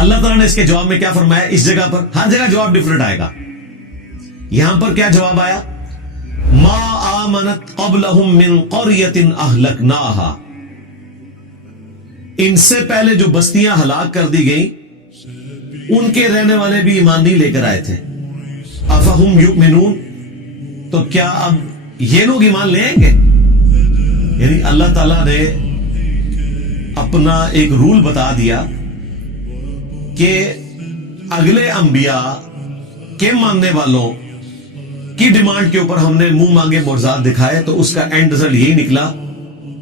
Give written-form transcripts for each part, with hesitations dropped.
اللہ تعالیٰ نے اس کے جواب میں کیا فرمایا؟ اس جگہ پر ہر جگہ جواب ڈفرنٹ آئے گا. یہاں پر کیا جواب آیا؟ ما آمنت قبلہم من قریۃ اہلکناہا، ان سے پہلے جو بستیاں ہلاک کر دی گئیں ان کے رہنے والے بھی ایمان نہیں لے کر آئے تھے. افہم یؤمنون، تو کیا اب یہ لوگ ایمان لے آئیں گے؟ یعنی اللہ تعالیٰ نے اپنا ایک رول بتا دیا کہ اگلے انبیاء کے ماننے والوں کی ڈیمانڈ کے اوپر ہم نے منہ مانگے معجزات دکھائے، تو اس کا اینڈ رزلٹ یہی نکلا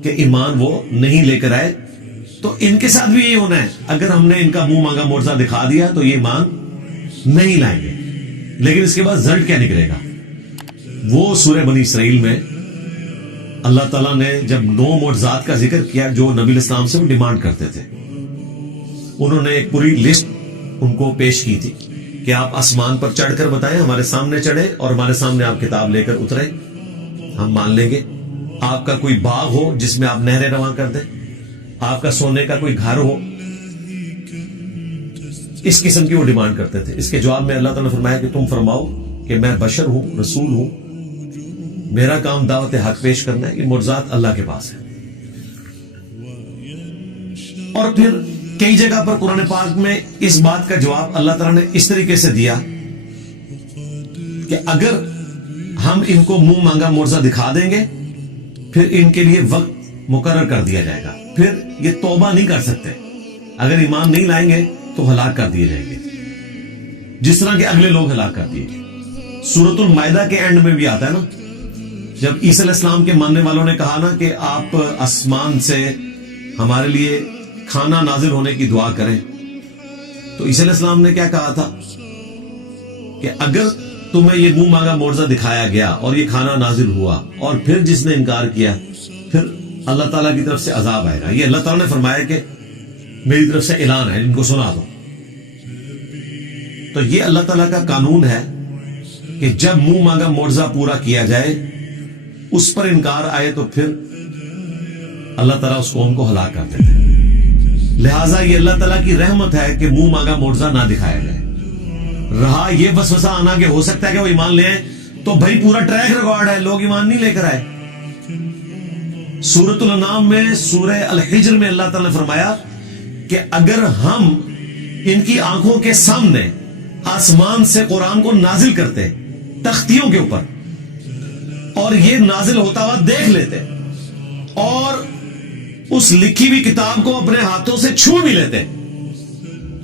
کہ ایمان وہ نہیں لے کر آئے. تو ان کے ساتھ بھی یہی ہونا ہے، اگر ہم نے ان کا منہ مانگا معجزہ دکھا دیا تو یہ ایمان نہیں لائیں گے. لیکن اس کے بعد رزلٹ کیا نکلے گا؟ وہ سورہ بنی اسرائیل میں اللہ تعالیٰ نے جب 9 معجزات کا ذکر کیا جو نبی الاسلام سے وہ ڈیمانڈ کرتے تھے، انہوں نے ایک پوری لسٹ ان کو پیش کی تھی کہ آپ آسمان پر چڑھ کر بتائیں، ہمارے سامنے چڑھے اور ہمارے سامنے آپ کتاب لے کر اترے، ہم مان لیں گے. آپ کا کوئی باغ ہو جس میں آپ نہریں رواں کر دیں، آپ کا سونے کا کوئی گھر ہو، اس قسم کی وہ ڈیمانڈ کرتے تھے. اس کے جواب میں اللہ تعالیٰ نے فرمایا کہ تم فرماؤ کہ میں بشر ہوں، رسول ہوں، میرا کام دعوت حق پیش کرنا ہے. یہ معجزات اللہ کے پاس ہے. اور پھر کئی جگہ پر قرآن پاک میں اس بات کا جواب اللہ تعالیٰ نے اس طریقے سے دیا کہ اگر ہم ان کو منہ مانگا معجزہ دکھا دیں گے پھر ان کے لیے وقت مقرر کر دیا جائے گا، پھر یہ توبہ نہیں کر سکتے. اگر ایمان نہیں لائیں گے تو ہلاک کر دیے جائیں گے، جس طرح کے اگلے لوگ ہلاک کر دیے گئے. سورۃ المائدہ کے اینڈ میں بھی آتا ہے نا، جب عیسی علیہ السلام کے ماننے والوں نے کہا نا کہ آپ آسمان سے ہمارے لیے کھانا نازل ہونے کی دعا کریں، تو عیسی علیہ السلام نے کیا کہا تھا کہ اگر تمہیں یہ منہ مانگا معجزہ دکھایا گیا اور یہ کھانا نازل ہوا اور پھر جس نے انکار کیا پھر اللہ تعالیٰ کی طرف سے عذاب آئے گا. یہ اللہ تعالیٰ نے فرمایا کہ میری طرف سے اعلان ہے، ان کو سنا دو. تو یہ اللہ تعالیٰ کا قانون ہے کہ جب منہ مانگا معجزہ پورا کیا جائے، اس پر انکار آئے تو پھر اللہ تعالیٰ اس قوم کو ہلاک کر دیتے ہیں. لہٰذا یہ اللہ تعالیٰ کی رحمت ہے کہ منہ مانگا معجزہ نہ دکھایا جائے. رہا یہ وسوسہ آنا کہ ہو سکتا ہے کہ وہ ایمان لے آئیں، تو بھائی پورا ٹریک ریکارڈ ہے، لوگ ایمان نہیں لے کر آئے. سورۃ الانعام میں سورہ الحجر میں اللہ تعالیٰ نے فرمایا کہ اگر ہم ان کی آنکھوں کے سامنے آسمان سے قرآن کو نازل کرتے تختیوں کے اوپر اور یہ نازل ہوتا ہوا دیکھ لیتے اور اس لکھی ہوئی کتاب کو اپنے ہاتھوں سے چھو بھی لیتے،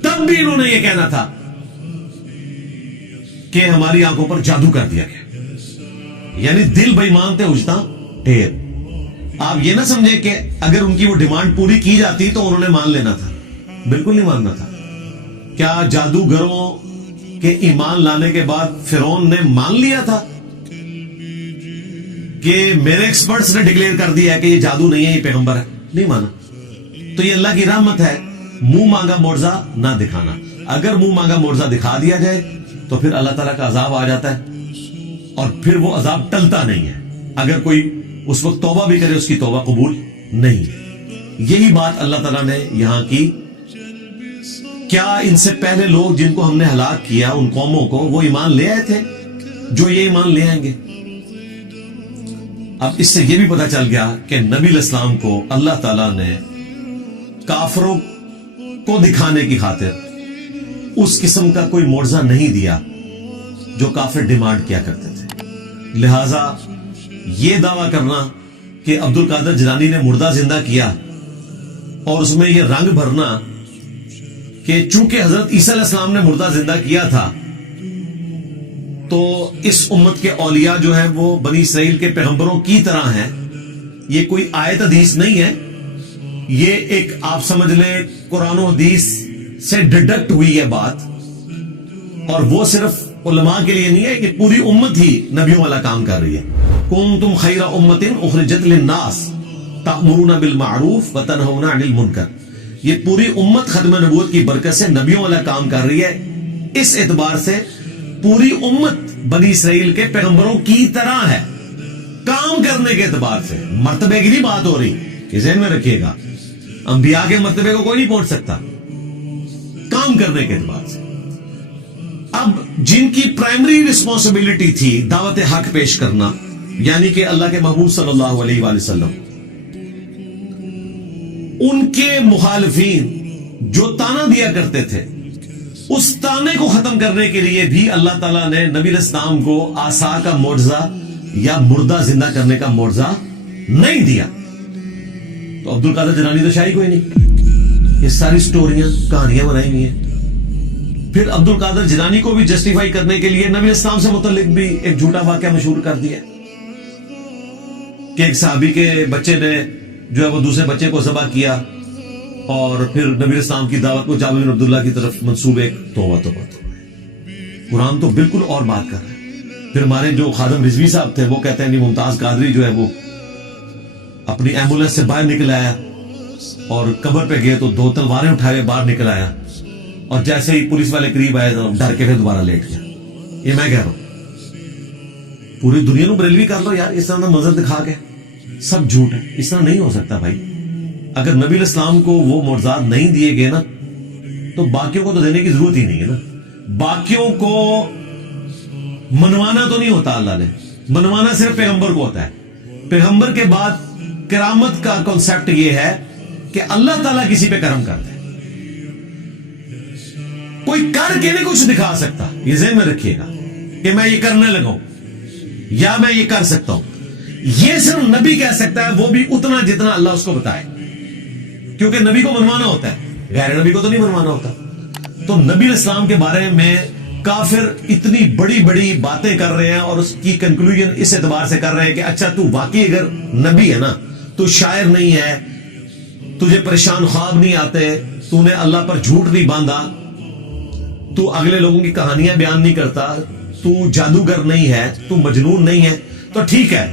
تب بھی انہوں نے یہ کہنا تھا کہ ہماری آنکھوں پر جادو کر دیا گیا. یعنی دل بے ایمان تھے اجتا ڈھیر. آپ یہ نہ سمجھے کہ اگر ان کی وہ ڈیمانڈ پوری کی جاتی تو انہوں نے مان لینا تھا. بالکل نہیں ماننا تھا. کیا جادوگروں کے ایمان لانے کے بعد فرعون نے مان لیا تھا کہ میرے ایکسپرٹس نے ڈکلیئر کر دیا ہے کہ یہ جادو نہیں ہے، یہ پیغمبر ہے؟ نہیں مانا. تو یہ اللہ کی رحمت ہے، منہ مانگا معجزہ نہ دکھانا. اگر منہ مانگا معجزہ دکھا دیا جائے تو پھر اللہ تعالیٰ کا عذاب آ جاتا ہے اور پھر وہ عذاب ٹلتا نہیں ہے. اگر کوئی اس وقت توبہ بھی کرے اس کی توبہ قبول نہیں. یہی بات اللہ تعالیٰ نے یہاں کی. کیا ان سے پہلے لوگ جن کو ہم نے ہلاک کیا ان قوموں کو وہ ایمان لے آئے تھے جو یہ ایمان لے آئیں گے؟ اب اس سے یہ بھی پتا چل گیا کہ نبی علیہ السلام کو اللہ تعالیٰ نے کافروں کو دکھانے کی خاطر اس قسم کا کوئی معجزہ نہیں دیا جو کافر ڈیمانڈ کیا کرتے تھے. لہذا یہ دعویٰ کرنا کہ عبد القادر جیلانی نے مردہ زندہ کیا اور اس میں یہ رنگ بھرنا کہ چونکہ حضرت عیسیٰ علیہ السلام نے مردہ زندہ کیا تھا تو اس امت کے اولیاء جو ہیں وہ بنی اسرائیل کے پیغمبروں کی طرح ہیں، یہ کوئی آیت حدیث نہیں ہے. یہ ایک آپ سمجھ لیں قرآن و حدیث سے ڈڈکٹ ہوئی ہے بات، اور وہ صرف علماء کے لیے نہیں ہے، کہ پوری امت ہی نبیوں والا کام کر رہی ہے. کنتم خیر امت اخرجت للناس تأمرون بالمعروف وتنہون عن المنکر. یہ پوری امت ختم نبوت کی برکت سے نبیوں والا کام کر رہی ہے. اس اعتبار سے پوری امت بنی اسرائیل کے پیغمبروں کی طرح ہے کام کرنے کے اعتبار سے. مرتبے کی نہیں بات ہو رہی، یہ ذہن میں رکھیے گا. انبیاء کے مرتبے کو کوئی نہیں پہنچ سکتا. کام کرنے کے اعتبار سے. اب جن کی پرائمری رسپانسبلٹی تھی دعوت حق پیش کرنا، یعنی کہ اللہ کے محبوب صلی اللہ علیہ وآلہ وسلم، ان کے مخالفین جو تانا دیا کرتے تھے، اس تانے کو ختم کرنے کے لیے بھی اللہ تعالیٰ نے نبی علیہ السلام کو عصا کا معجزہ یا مردہ زندہ کرنے کا معجزہ نہیں دیا. تو عبد القادر جیلانی تو شاہی کوئی نہیں، یہ ساری سٹوریاں کہانیاں بنائی ہوئی ہیں. پھر عبد القادر جیلانی کو بھی جسٹیفائی کرنے کے لیے نبی علیہ السلام سے متعلق بھی ایک جھوٹا واقعہ مشہور کر دیا کہ ایک صحابی کے بچے نے جو ہے وہ دوسرے بچے کو ذبح کیا، اور پھر نبی علیہ السلام کی دعوت کو جابر بن عبداللہ کی طرف منسوب ایک توبہ. قرآن تو بالکل اور بات کر رہا ہے. پھر ہمارے جو خادم رضوی صاحب تھے وہ کہتے ہیں کہ ممتاز قادری جو ہے وہ اپنی ایمبولینس سے باہر نکل آیا اور قبر پہ گئے تو 2 تلواریں اٹھائے باہر نکل آیا، اور جیسے ہی پولیس والے قریب آئے تو ڈر کے پھر دوبارہ لیٹ گیا. یہ میں کہہ رہا ہوں پوری دنیا کو بریلوی کر لو یار، اس طرح منظر دکھا کے سب جھوٹ ہے. اس طرح نہیں ہو سکتا بھائی. اگر نبی علیہ السلام کو وہ معجزات نہیں دیے گئے نا تو باقیوں کو تو دینے کی ضرورت ہی نہیں ہے نا. باقیوں کو منوانا تو نہیں ہوتا، اللہ نے منوانا صرف پیغمبر کو ہوتا ہے. پیغمبر کے بعد کرامت کا کانسیپٹ یہ ہے کہ اللہ تعالیٰ کسی پہ کرم کرتا ہے. کوئی کر کے نہیں کچھ دکھا سکتا، یہ ذہن میں رکھیے گا کہ میں یہ کرنے لگا ہوں یا میں یہ کر سکتا ہوں. یہ صرف نبی کہہ سکتا ہے، وہ بھی اتنا جتنا اللہ اس کو بتائے، کیونکہ نبی کو منوانا ہوتا ہے، غیر نبی کو تو نہیں منوانا ہوتا. تو نبی علیہ السلام کے بارے میں کافر اتنی بڑی بڑی باتیں کر رہے ہیں اور اس کی کنکلوژن اس اعتبار سے کر رہے ہیں کہ اچھا تو واقعی اگر نبی ہے نا، تو شاعر نہیں ہے، تجھے پریشان خواب نہیں آتے، تو نے اللہ پر جھوٹ نہیں باندھا، تو اگلے لوگوں کی کہانیاں بیان نہیں کرتا، تو جادوگر نہیں ہے، تو مجنون نہیں ہے، تو ٹھیک ہے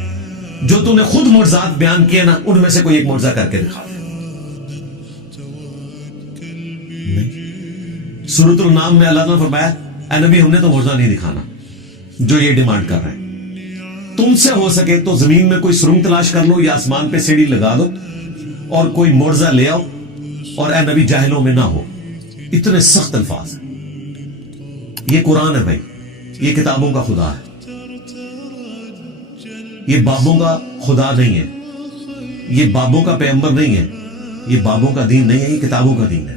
جو تو نے خود معجزات بیان کیے نا ان میں سے کوئی ایک معجزہ کر کے دکھا دے. سورۃ النام میں اللہ تعالیٰ نے فرمایا اے نبی ہم نے تو معجزہ نہیں دکھانا جو یہ ڈیمانڈ کر رہے ہیں. تم سے ہو سکے تو زمین میں کوئی سرنگ تلاش کر لو یا آسمان پہ سیڑھی لگا دو اور کوئی معجزہ لے آؤ، اور اے نبی جاہلوں میں نہ ہو. اتنے سخت الفاظ ہیں. یہ قرآن ہے بھائی، یہ کتابوں کا خدا ہے، یہ بابوں کا خدا نہیں ہے، یہ بابوں کا پیغمبر نہیں ہے، یہ بابوں کا دین نہیں ہے، یہ کتابوں کا دین ہے.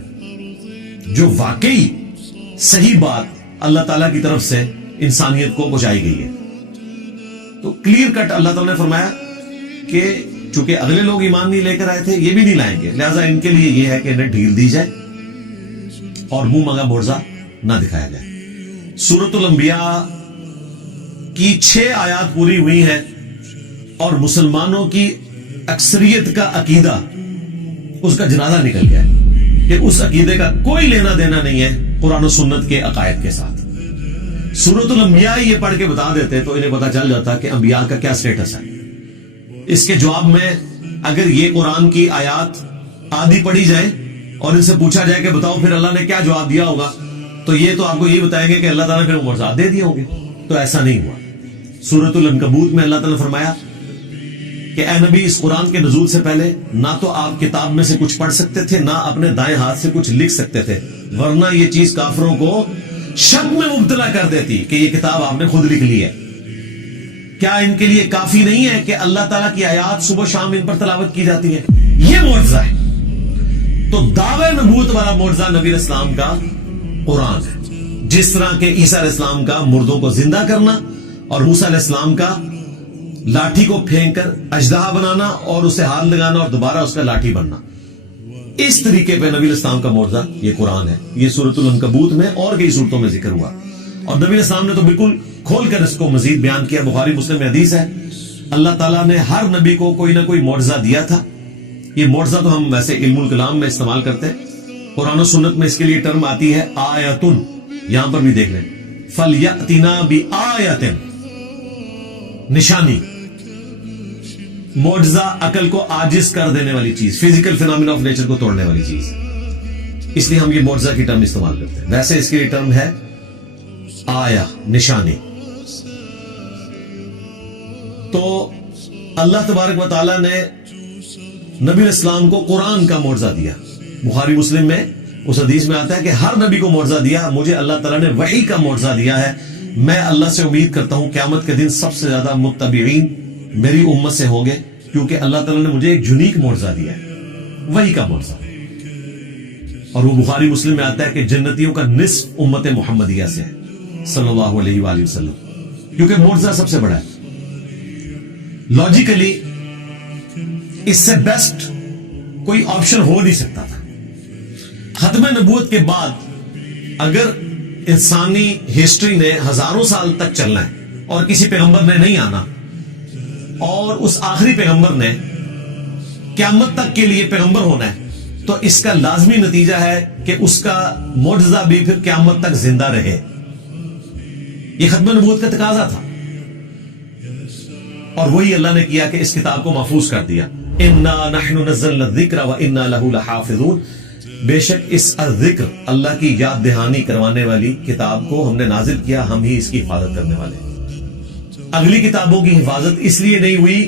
جو واقعی صحیح بات اللہ تعالیٰ کی طرف سے انسانیت کو پہنچائی گئی ہے. تو کلیئر کٹ اللہ تعالیٰ نے فرمایا کہ چونکہ اگلے لوگ ایمان نہیں لے کر آئے تھے، یہ بھی نہیں لائیں گے، لہذا ان کے لیے یہ ہے کہ انہیں ڈھیل دی جائے اور منہ مانگا معجزہ نہ دکھایا جائے. سورۃ الانبیاء کی 6 آیات پوری ہوئی ہیں اور مسلمانوں کی اکثریت کا عقیدہ اس کا جنازہ نکل گیا ہے کہ اس عقیدے کا کوئی لینا دینا نہیں ہے قرآن و سنت کے عقائد کے ساتھ. سورۃ الانبیاء یہ پڑھ کے بتا دیتے تو انہیں پتا چل جاتا کہ انبیاء کا کیا سٹیٹس ہے. اس کے جواب میں اگر یہ قرآن کی آیات آدھی پڑھی جائے اور ان سے پوچھا جائے کہ بتاؤ پھر اللہ نے کیا جواب دیا ہوگا، تو یہ تو آپ کو یہ بتائیں گے کہ اللہ تعالیٰ نے پھر معجزات دے دیے ہوں گے. تو ایسا نہیں ہوا. سورۃ العنکبوت میں اللہ تعالیٰ نے فرمایا کہ اے نبی اس قرآن کے نزول سے پہلے نہ تو آپ کتاب میں سے کچھ پڑھ سکتے تھے، نہ اپنے دائیں ہاتھ سے کچھ لکھ سکتے تھے، ورنہ یہ چیز کافروں کو شک میں مبتلا کر دیتی کہ یہ کتاب آپ نے خود لکھ لی ہے. کیا ان کے لیے کافی نہیں ہے کہ اللہ تعالیٰ کی آیات صبح شام ان پر تلاوت کی جاتی ہے؟ یہ معجزہ ہے. تو دعوی نبوت والا معجزہ نبی علیہ السلام کا قرآن ہے. جس طرح کہ عیسیٰ علیہ السلام کا مردوں کو زندہ کرنا اور موسیٰ علیہ السلام کا لاٹھی کو پھینک کر اژدہا بنانا اور اسے ہاتھ لگانا اور دوبارہ اس کا لاٹھی بننا، اس طریقے پہ نبی علیہ السلام کا معجزہ یہ قرآن ہے. یہ سورۃ العنکبوت میں اور کئی صورتوں میں ذکر ہوا، اور نبی علیہ السلام نے تو بالکل کھول کر اس کو مزید بیان کیا. بخاری مسلم میں حدیث ہے اللہ تعالیٰ نے ہر نبی کو کوئی نہ کوئی معجزہ دیا تھا. یہ معجزہ تو ہم ویسے علم الکلام میں استعمال کرتے ہیں، قرآن و سنت میں اس کے لیے ٹرم آتی ہے آیتن. یہاں پر بھی دیکھ لیں فَلْيَأْتِنَا بِآیَةٍ، نشانی. معجزہ عقل کو عاجز کر دینے والی چیز، فزیکل فینامنا آف نیچر کو توڑنے والی چیز، اس لیے ہم یہ معجزہ کی ٹرم استعمال کرتے ہیں. ویسے اس کی ٹرم ہے آیا، نشانی. تو اللہ تبارک و تعالیٰ نے نبی علیہ السلام کو قرآن کا معجزہ دیا. بخاری مسلم میں اس حدیث میں آتا ہے کہ ہر نبی کو معجزہ دیا، مجھے اللہ تعالیٰ نے وحی کا معجزہ دیا ہے. میں اللہ سے امید کرتا ہوں قیامت کے دن سب سے زیادہ متبعین میری امت سے ہوں گے، کیونکہ اللہ تعالیٰ نے مجھے ایک یونیک معجزہ دیا ہے، وحی کا معجزہ. اور وہ بخاری مسلم میں آتا ہے کہ جنتیوں کا نصف امت محمدیہ سے ہے صلی اللہ علیہ وآلہ وسلم، کیونکہ معجزہ سب سے بڑا ہے. لاجیکلی اس سے بیسٹ کوئی آپشن ہو نہیں سکتا تھا. ختم نبوت کے بعد اگر انسانی ہسٹری نے ہزاروں سال تک چلنا ہے اور کسی پیغمبر نے نہیں آنا، اور اس آخری پیغمبر نے قیامت تک کے لیے پیغمبر ہونا ہے، تو اس کا لازمی نتیجہ ہے کہ اس کا معجزہ بھی پھر قیامت تک زندہ رہے. یہ ختم نبوت کا تقاضا تھا، اور وہی اللہ نے کیا کہ اس کتاب کو محفوظ کر دیا. اِنَّا نَحْنُ نَزَّلْنَا الذِّكْرَ وَإِنَّا لَهُ لَحَافِظُونَ. بے شک اس الذکر، اللہ کی یاد دہانی کروانے والی کتاب کو ہم نے نازل کیا، ہم ہی اس کی حفاظت کرنے والے. اگلی کتابوں کی حفاظت اس لیے نہیں ہوئی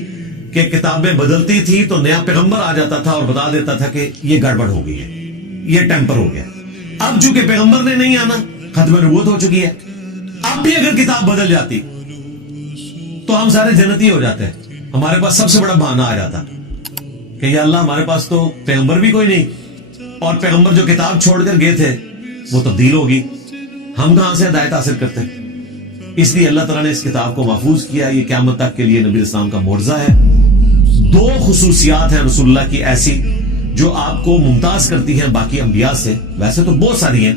کہ کتابیں بدلتی تھی تو نیا پیغمبر آ جاتا تھا اور بتا دیتا تھا کہ یہ گڑبڑ ہو گئی ہے، یہ ٹیمپر ہو گیا. اب چونکہ پیغمبر نے نہیں آنا، ختم نبوت ہو چکی ہے. اب بھی اگر کتاب بدل جاتی تو ہم سارے جنتی ہو جاتے ہیں. ہمارے پاس سب سے بڑا بہانہ آ جاتا کہ یا اللہ ہمارے پاس تو پیغمبر بھی کوئی نہیں، اور پیغمبر جو کتاب چھوڑ کر گئے تھے وہ تبدیل ہوگی، ہم کہاں سے ہدایت حاصل کرتے ہیں. اس لیے اللہ تعالیٰ نے اس کتاب کو محفوظ کیا. یہ قیامت تک کے لیے نبی اسلام کا معجزہ ہے. دو خصوصیات ہیں رسول اللہ کی ایسی جو آپ کو ممتاز کرتی ہیں باقی انبیاء سے. ویسے تو بہت ساری ہیں،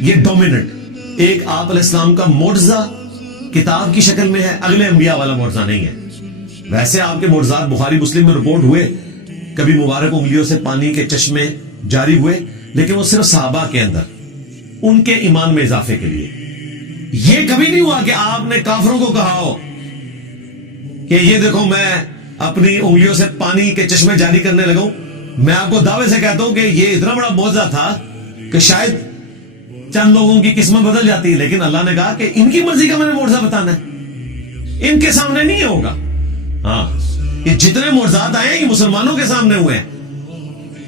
یہ ڈومیننٹ. ایک آپ علیہ السلام کا معجزہ کتاب کی شکل میں ہے، اگلے انبیاء والا معجزہ نہیں ہے. ویسے آپ کے معجزات بخاری مسلم میں رپورٹ ہوئے، کبھی مبارک انگلیوں سے پانی کے چشمے جاری ہوئے، لیکن وہ صرف صحابہ کے اندر ان کے ایمان میں اضافے کے لیے. یہ کبھی نہیں ہوا کہ آپ نے کافروں کو کہا ہو کہ یہ دیکھو میں اپنی انگلیوں سے پانی کے چشمے جاری کرنے لگا ہوں. میں آپ کو دعوے سے کہتا ہوں کہ یہ اتنا بڑا معجزہ تھا کہ شاید چند لوگوں کی قسمت بدل جاتی، لیکن اللہ نے کہا کہ ان کی مرضی کا میں نے معجزہ بتانا ہے، ان کے سامنے نہیں ہوگا. ہاں، یہ جتنے معجزات آئے ہیں یہ مسلمانوں کے سامنے ہوئے ہیں.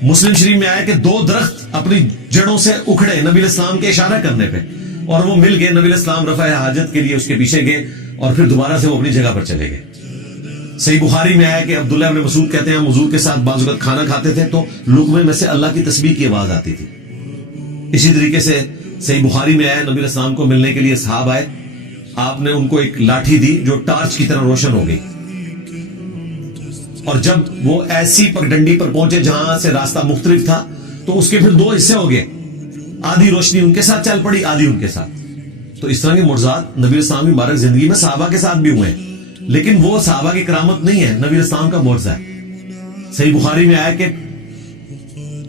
مسلم شریف میں آیا کہ 2 درخت اپنی جڑوں سے اکھڑے نبی الاسلام کے اشارہ کرنے پہ، اور وہ مل گئے. نبی الاسلام رفع حاجت کے لیے اس کے پیچھے گئے اور پھر دوبارہ سے وہ اپنی جگہ پر چلے گئے. صحیح بخاری میں آیا کہ عبداللہ ابن مسعود کہتے ہیں ہم حضور کے ساتھ بعض اوقات کھانا کھاتے تھے تو لقمے میں سے اللہ کی تسبیح کی آواز آتی تھی. اسی طریقے سے صحیح بخاری میں آیا نبی الاسلام کو ملنے کے لیے صحاب آئے، آپ نے ان کو ایک لاٹھی دی جو ٹارچ کی طرح روشن ہو گئی، اور جب وہ ایسی پگڈنڈی پر پہنچے جہاں سے راستہ مختلف تھا تو اس کے پھر 2 حصے ہو گئے، آدھی روشنی ان کے ساتھ چل پڑی، آدھی ان کے ساتھ. تو اس طرح کے معجزات نبی الاسلام کی مبارک زندگی میں صحابہ کے ساتھ بھی ہوئے ہیں، لیکن وہ صحابہ کی کرامت نہیں ہے، نبی الاسلام کا معجزہ ہے. صحیح بخاری میں آیا کہ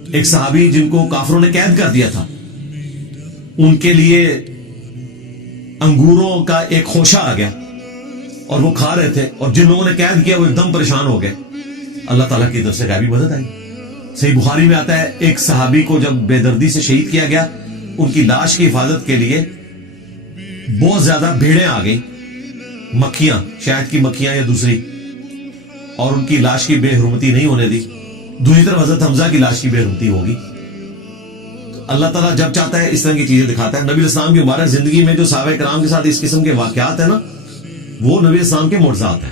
ایک صحابی جن کو کافروں نے قید کر دیا تھا، ان کے لیے انگوروں کا ایک خوشہ آ گیا اور وہ کھا رہے تھے، اور جن لوگوں نے قید کیا وہ ایک دم پریشان ہو گئے. اللہ تعالیٰ کی طرف سے غیبی مدد آئی. صحیح بخاری میں آتا ہے ایک صحابی کو جب بے دردی سے شہید کیا گیا، ان کی لاش کی حفاظت کے لیے بہت زیادہ بھیڑیں آ گئیں، مکھیاں، شہد کی مکھیاں یا دوسری، اور ان کی لاش کی بے حرمتی نہیں ہونے دی. دوسری طرف حضرت حمزہ کی لاش کی بے حرمتی ہوگی. اللہ تعالیٰ جب چاہتا ہے اس طرح کی چیزیں دکھاتا ہے. نبی اسلام کی مبارک زندگی میں جو صحابہ کرام کے ساتھ اس قسم کے واقعات ہیں نا، وہ نبی اسلام کے معجزات ہیں.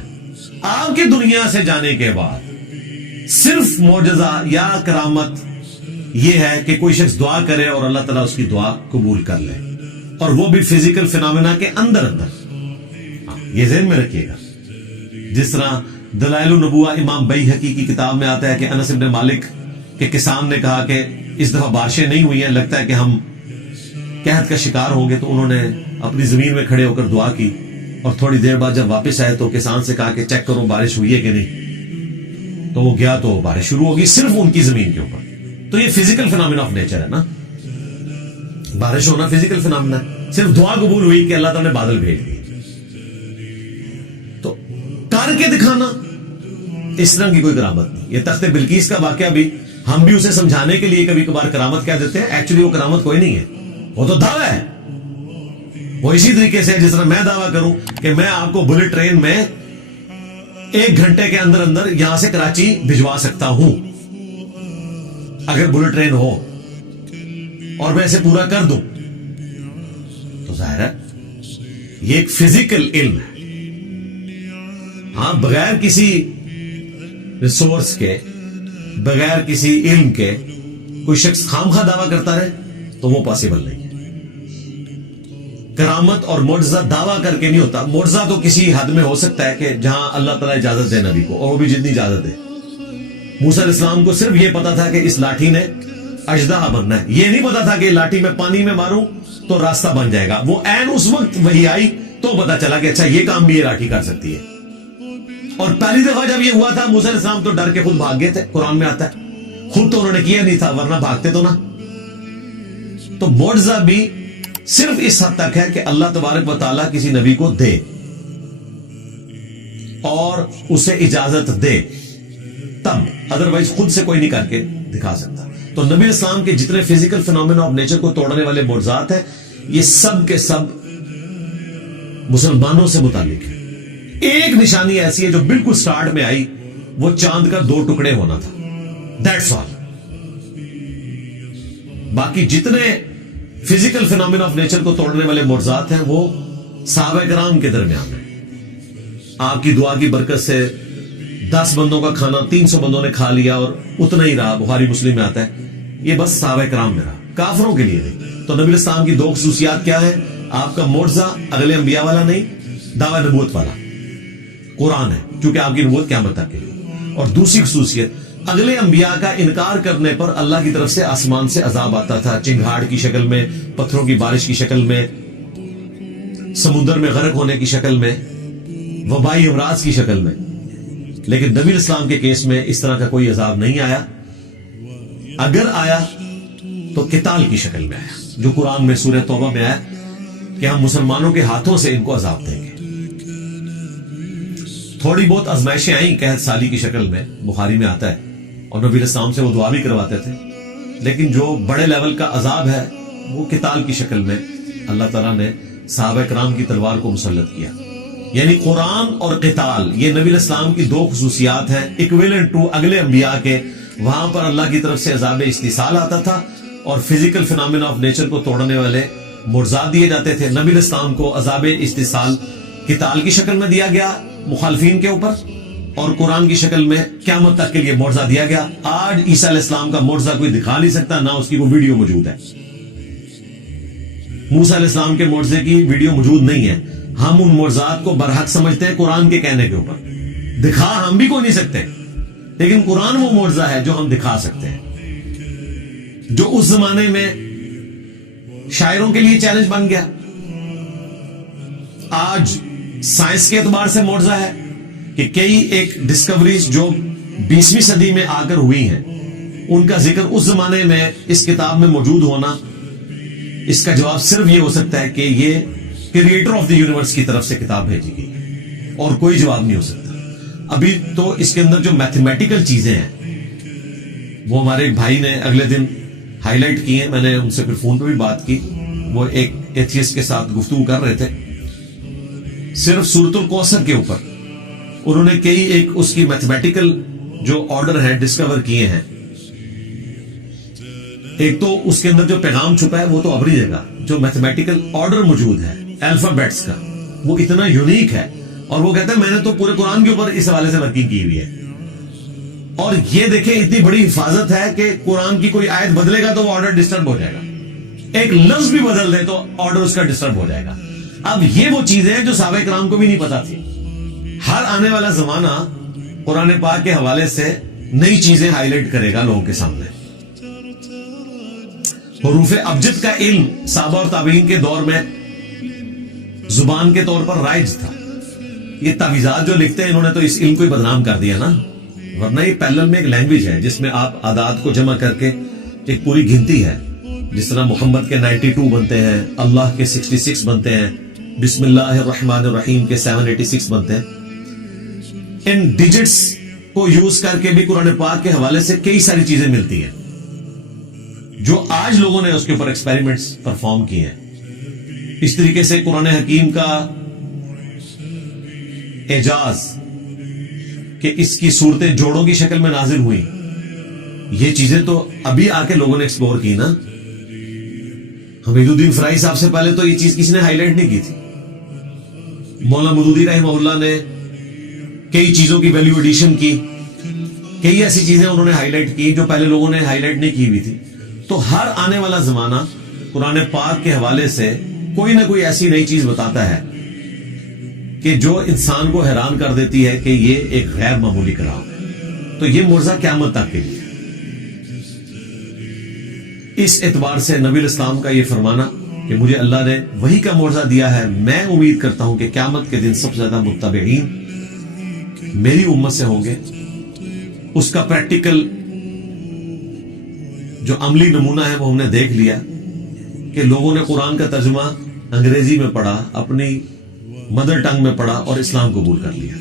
آپ کے دنیا سے جانے کے بعد صرف معجزہ یا کرامت یہ ہے کہ کوئی شخص دعا کرے اور اللہ تعالیٰ اس کی دعا قبول کر لے، اور وہ بھی فزیکل فینومینا کے اندر. یہ ذہن میں رکھیے گا. جس طرح دلائل النبوہ امام بیہقی کی کتاب میں آتا ہے کہ انس بن مالک کے کسان نے کہا کہ اس دفعہ بارشیں نہیں ہوئی ہیں، لگتا ہے کہ ہم قحط کا شکار ہوں گے. تو انہوں نے اپنی زمین میں کھڑے ہو کر دعا کی، اور تھوڑی دیر بعد جب واپس آئے تو کسان سے کہا کہ چیک کرو بارش ہوئی ہے کہ نہیں. تو وہ گیا تو بارش شروع ہوگی صرف ان کی زمین کے اوپر. تو یہ فزیکل فینومینا آف نیچر ہے نا، بارش ہونا فزیکل فینومینا ہے. صرف دعا قبول ہوئی کہ اللہ تعالیٰ نے بادل بھیج دیے. تو کر کے دکھانا اس طرح کی کوئی کرامت نہیں. یہ تخت بلقیس کا واقعہ بھی ہم بھی اسے سمجھانے کے لیے کبھی کبھار کرامت کہہ دیتے ہیں، ایکچولی وہ کرامت کوئی نہیں ہے، وہ تو دعویٰ ہے. وہ اسی طریقے سے جس طرح میں دعویٰ کروں کہ میں آپ کو بلٹ ٹرین میں 1 گھنٹے کے اندر اندر یہاں سے کراچی بھجوا سکتا ہوں اگر بلٹ ٹرین ہو. اور میں اسے پورا کر دوں، تو ظاہر ہے یہ ایک فزیکل علم ہے. ہاں، بغیر کسی ریسورس کے، بغیر کسی علم کے کوئی شخص خامخواہ دعویٰ کرتا رہے تو وہ پاسبل نہیں ہے. کرامت اور معجزہ دعویٰ کر کے نہیں ہوتا. معجزہ تو کسی حد میں ہو سکتا ہے کہ جہاں اللہ تعالیٰ اجازت دے نبی کو، اور وہ بھی جتنی اجازت دے. موسیٰ علیہ السلام کو صرف یہ پتا تھا کہ اس لاٹھی نے اژدہا بننا ہے، یہ نہیں پتا تھا کہ لاٹھی میں پانی میں ماروں تو راستہ بن جائے گا. وہ عین اس وقت وہی آئی تو پتا چلا کہ اچھا یہ کام بھی یہ لاٹھی کر سکتی ہے. اور پہلی دفعہ جب یہ ہوا تھا موسیٰ علیہ السلام تو ڈر کے خود بھاگ گئے تھے. قرآن میں آتا ہے خود تو انہوں نے کیا نہیں تھا، ورنہ بھاگتے تو نہ. تو معجزہ بھی صرف اس حد تک ہے کہ اللہ تبارک و تعالیٰ کسی نبی کو دے اور اسے اجازت دے تب، ادروائز خود سے کوئی نہیں کر کے دکھا سکتا. تو نبی اسلام کے جتنے فزیکل فینومینا آف نیچر کو توڑنے والے معجزات ہیں، یہ سب کے سب مسلمانوں سے متعلق ہے. ایک نشانی ایسی ہے جو بالکل سٹارٹ میں آئی، وہ چاند کا 2 ٹکڑے ہونا تھا. That's all. باقی جتنے فزیکل فینومینا آف نیچر کو توڑنے والے معجزات ہیں وہ صحابہ کرام کے درمیان ہیں. آپ کی دعا کی برکت سے 10 بندوں کا کھانا 300 بندوں نے کھا لیا اور اتنا ہی رہا. بخاری مسلم میں آتا ہے یہ بس صحابہ کرام میں رہا، کافروں کے لیے نہیں. تو نبی اسلام کی 2 خصوصیات کیا ہیں؟ آپ کا معجزہ اگلے انبیاء والا نہیں، دعوی نبوت والا قرآن ہے، کیونکہ آپ کی نبوت قیامت تک کے لیے. اور دوسری خصوصیت، اگلے انبیاء کا انکار کرنے پر اللہ کی طرف سے آسمان سے عذاب آتا تھا، چنگھاڑ کی شکل میں، پتھروں کی بارش کی شکل میں، سمندر میں غرق ہونے کی شکل میں، وبائی امراض کی شکل میں. لیکن نبی اسلام کے کیس میں اس طرح کا کوئی عذاب نہیں آیا. اگر آیا تو قتال کی شکل میں آیا، جو قرآن میں سورہ توبہ میں آیا کہ ہم مسلمانوں کے ہاتھوں سے ان کو عذاب دیں گے. تھوڑی بہت آزمائشیں آئیں قحط سالی کی شکل میں، بخاری میں آتا ہے، اور نبی اسلام سے وہ دعا بھی کرواتے تھے. لیکن جو بڑے لیول کا عذاب ہے وہ قتال کی شکل میں اللہ تعالیٰ نے صحابہ کرام کی تلوار کو مسلط کیا. یعنی قرآن اور قتال یہ نبی اسلام کی 2 خصوصیات ہیں ایکویلنٹ ٹو اگلے انبیاء کے. وہاں پر اللہ کی طرف سے عذاب استحصال آتا تھا اور فزیکل فینومینا آف نیچر کو توڑنے والے معجزات دیے جاتے تھے. نبی اسلام کو عذاب استحصال قتال کی شکل میں دیا گیا مخالفین کے اوپر، اور قرآن کی شکل میں قیامت تک کے لیے معجزہ دیا گیا. آج عیسیٰ علیہ السلام کا معجزہ کوئی دکھا نہیں سکتا، نہ اس کی کوئی ویڈیو موجود ہے. موسیٰ علیہ السلام کے معجزے کی ویڈیو موجود نہیں ہے. ہم ان معجزات کو برحق سمجھتے ہیں قرآن کے کہنے کے اوپر. دکھا ہم بھی کوئی نہیں سکتے، لیکن قرآن وہ معجزہ ہے جو ہم دکھا سکتے ہیں، جو اس زمانے میں شاعروں کے لیے چیلنج بن گیا. آج سائنس کے اعتبار سے معجزہ ہے کہ کئی ایک ڈسکوریز جو 20ویں صدی میں آ کر ہوئی ہیں، ان کا ذکر اس زمانے میں اس کتاب میں موجود ہونا، اس کا جواب صرف یہ ہو سکتا ہے کہ یہ کریٹر آف دی یونیورس کی طرف سے کتاب بھیجی گئی، اور کوئی جواب نہیں ہو سکتا. ابھی تو اس کے اندر جو میتھمیٹیکل چیزیں ہیں وہ ہمارے ایک بھائی نے اگلے دن ہائی لائٹ کی ہیں. میں نے ان سے پھر فون پہ بھی بات کی. وہ ایک ایتھیسٹ کے ساتھ گفتگو کر رہے تھے صرف سورۃ الکوثر کے اوپر. انہوں نے کئی ایک اس کی میتھمیٹیکل جو آرڈر ہے ڈسکور کیے ہیں. ایک تو اس کے اندر جو پیغام چھپا ہے وہ تو اپنی جگہ، جو میتھمیٹیکل آرڈر موجود ہے الفابیٹس کا وہ اتنا یونیک ہے. اور وہ کہتا ہے میں نے تو پورے قرآن کے اوپر اس حوالے سے ورکنگ کی ہوئی ہے. اور یہ دیکھیں اتنی بڑی حفاظت ہے کہ قرآن کی کوئی آیت بدلے گا تو وہ آرڈر ڈسٹرب ہو جائے گا، ایک لفظ بھی بدل دے تو آرڈر اس کا ڈسٹرب ہو جائے گا. اب یہ وہ چیزیں ہیں جو صحابہ کرام کو بھی نہیں پتا تھی. ہر آنے والا زمانہ قرآن پاک کے حوالے سے نئی چیزیں ہائی لائٹ کرے گا لوگوں کے سامنے. حروف ابجد کا علم صحابہ اور تابعین کے دور میں زبان کے طور پر رائج تھا. یہ تعویذات جو لکھتے ہیں انہوں نے تو اس علم کو ہی بدنام کر دیا نا، ورنہ یہ پیرلل میں ایک لینگویج ہے جس میں آپ اعداد کو جمع کر کے ایک پوری گنتی ہے. جس طرح محمد کے 92 بنتے ہیں، اللہ کے 66 بنتے ہیں، بسم اللہ الرحمن الرحیم کے 786 بنتے ہیں. ان ڈیجٹس کو یوز کر کے بھی قرآن پاک کے حوالے سے کئی ساری چیزیں ملتی ہیں جو آج لوگوں نے اس کے اوپر ایکسپیریمنٹس پرفارم کیے ہیں. اس طریقے سے قرآن حکیم کا اعجاز کہ اس کی صورتیں جوڑوں کی شکل میں نازل ہوئی، یہ چیزیں تو ابھی آ کے لوگوں نے ایکسپلور کی نا. حمید الدین فرائی صاحب سے پہلے تو یہ چیز کسی نے ہائی لائٹ نہیں کی تھی. مولانا مودودی رحمہ اللہ نے کئی چیزوں کی ویلیو ایڈیشن کی, کئی ایسی چیزیں انہوں نے ہائی لائٹ کی جو پہلے لوگوں نے ہائی لائٹ نہیں کی ہوئی تھی. تو ہر آنے والا زمانہ قرآن پاک کے حوالے سے کوئی نہ کوئی ایسی نئی چیز بتاتا ہے کہ جو انسان کو حیران کر دیتی ہے کہ یہ ایک غیر معمولی کلام ہے. تو یہ معجزہ قیامت تک کے لیے. اس اعتبار سے نبی الاسلام کا یہ فرمانا کہ مجھے اللہ نے وہی کا معجزہ دیا ہے, میں امید کرتا ہوں کہ قیامت کے دن سب سے زیادہ متبعین میری امت سے ہوں گے, اس کا پریکٹیکل جو عملی نمونہ ہے وہ ہم نے دیکھ لیا کہ لوگوں نے قرآن کا ترجمہ انگریزی میں پڑھا, اپنی مدر ٹنگ میں پڑھا اور اسلام قبول کر لیا.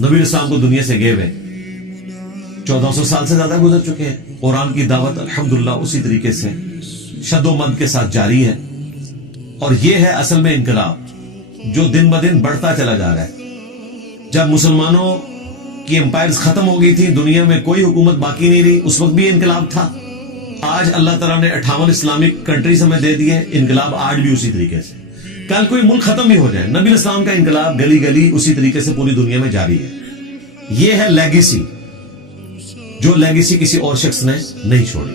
نبی اسلام کو دنیا سے گئے ہوئے 1400 سال سے زیادہ گزر چکے ہیں. قرآن کی دعوت الحمدللہ اسی طریقے سے شد و مد کے ساتھ جاری ہے, اور یہ ہے اصل میں انقلاب جو دن بدن بڑھتا چلا جا رہا ہے. جب مسلمانوں کی امپائرز ختم ہو گئی تھی, دنیا میں کوئی حکومت باقی نہیں رہی, اس وقت بھی انقلاب تھا. آج اللہ تعالیٰ نے 58 اسلامک کنٹریز ہمیں دے دیے, انقلاب آج بھی اسی طریقے سے. کل کوئی ملک ختم بھی ہو جائے, نبی اسلام کا انقلاب گلی گلی اسی طریقے سے پوری دنیا میں جاری ہے. یہ ہے لیگیسی, جو لیگیسی کسی اور شخص نے نہیں چھوڑی.